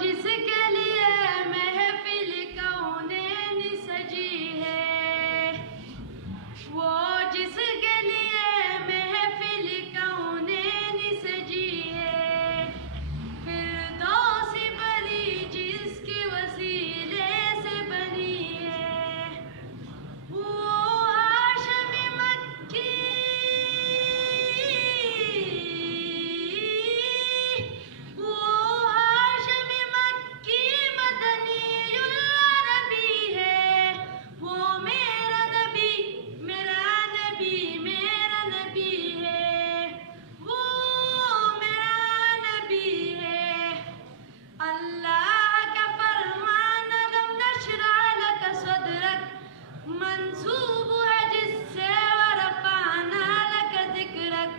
जिसके लिए महफिल कौनैन सजी है, वो जिसके लिए महफिल कौनैन सजी है, फिरदौस बरी जिसके वसीले से बनी है, वो हाशमी मक्की, वो हाशमी मक्की मदनीयुल अरबी है, वो मेरा नबी मेरा नबी मेरा नबी है, वो मेरा नबी है। अल्लाह का फरमान लम नशरह लक सदरक मंसूब है जिससे वरफ़अना लक ज़िक्रक।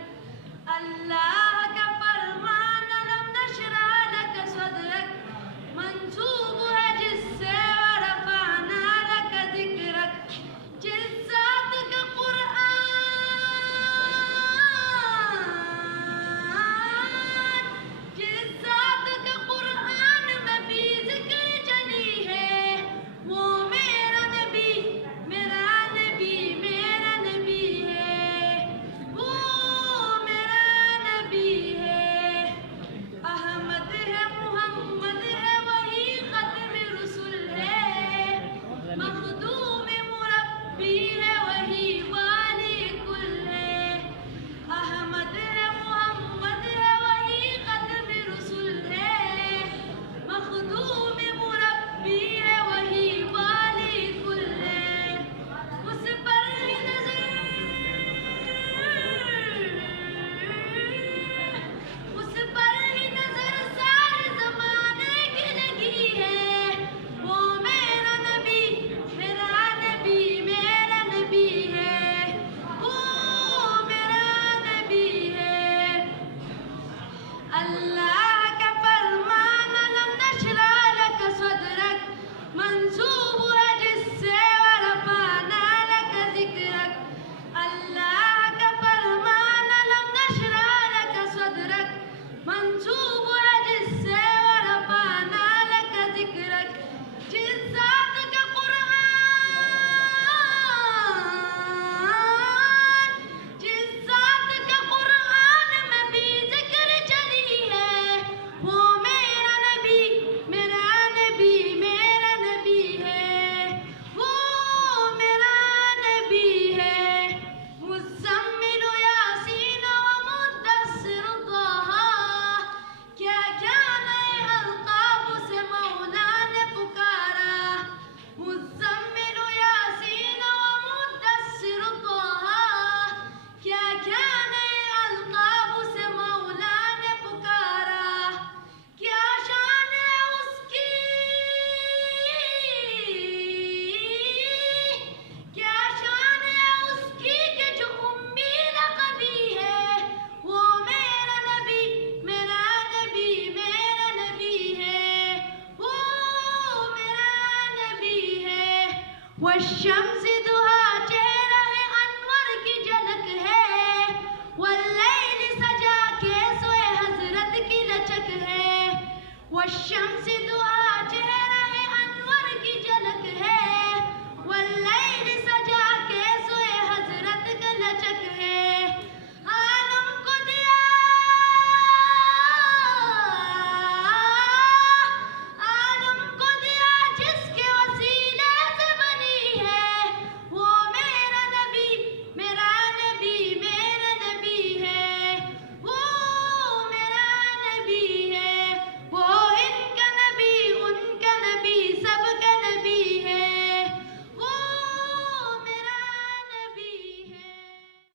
अल्लाह का फरमान लम नशरह लक सदरक मंसूब है जिससे वरफ़अना लक ज़िक्रक। जिस ज़ात का कुरान, जिस ज़ात का कुरान में भी ज़िक्र चली है, वो मेरा नबी मेरा नबी मेरा नबी है, वो मेरा नबी है। अहमद है मुहम्मद है वही ख़त्म रुसूल है, मखदूम मुरब्बी है वही वाली कुल है। अहमद है मुहम्मद है वही ख़त्म रुसूल है, मखदूम मुरब्बी है वही वाली कुल है। उस पर ही नज़र, उस पर ही नज़र सारे ज़माने की लगी है, वो मेरा नबी मेरा नबी मेरा नबी है, वो मेरा नबी है। अल्लाह का फरमान लम नशरह लक सदरक मंसूब है जिससे वरफ़अना लक ज़िक्रक। अल्लाह का फरमान लम नशरह लक सदरक मंसूब है जिससे वरफ़अना लक ज़िक्रक। जिस ज़ात का कुरान, जिस ज़ात का कुरान में भी ज़िक्र चली है, वो मेरा नबी मेरा नबी मेरा नबी है, वो मेरा नबी है। मुज़म्मिल यासीन व मुद्दस्सिर त्वाहा, क्या क्या नए अलक़ाब से मौला ने पुकारा। मुज़म्मिल यासीन व मुद्दस्सिर त्वाहा, क्या क्या नए अलक़ाब से मौला ने पुकारा। क्या शान है उसकी, क्या शान है उसकी कि जो उम्मी लक़बी है, वो मेरा नबी मेरा नबी मेरा नबी है, वो मेरा नबी है। वश्शम्स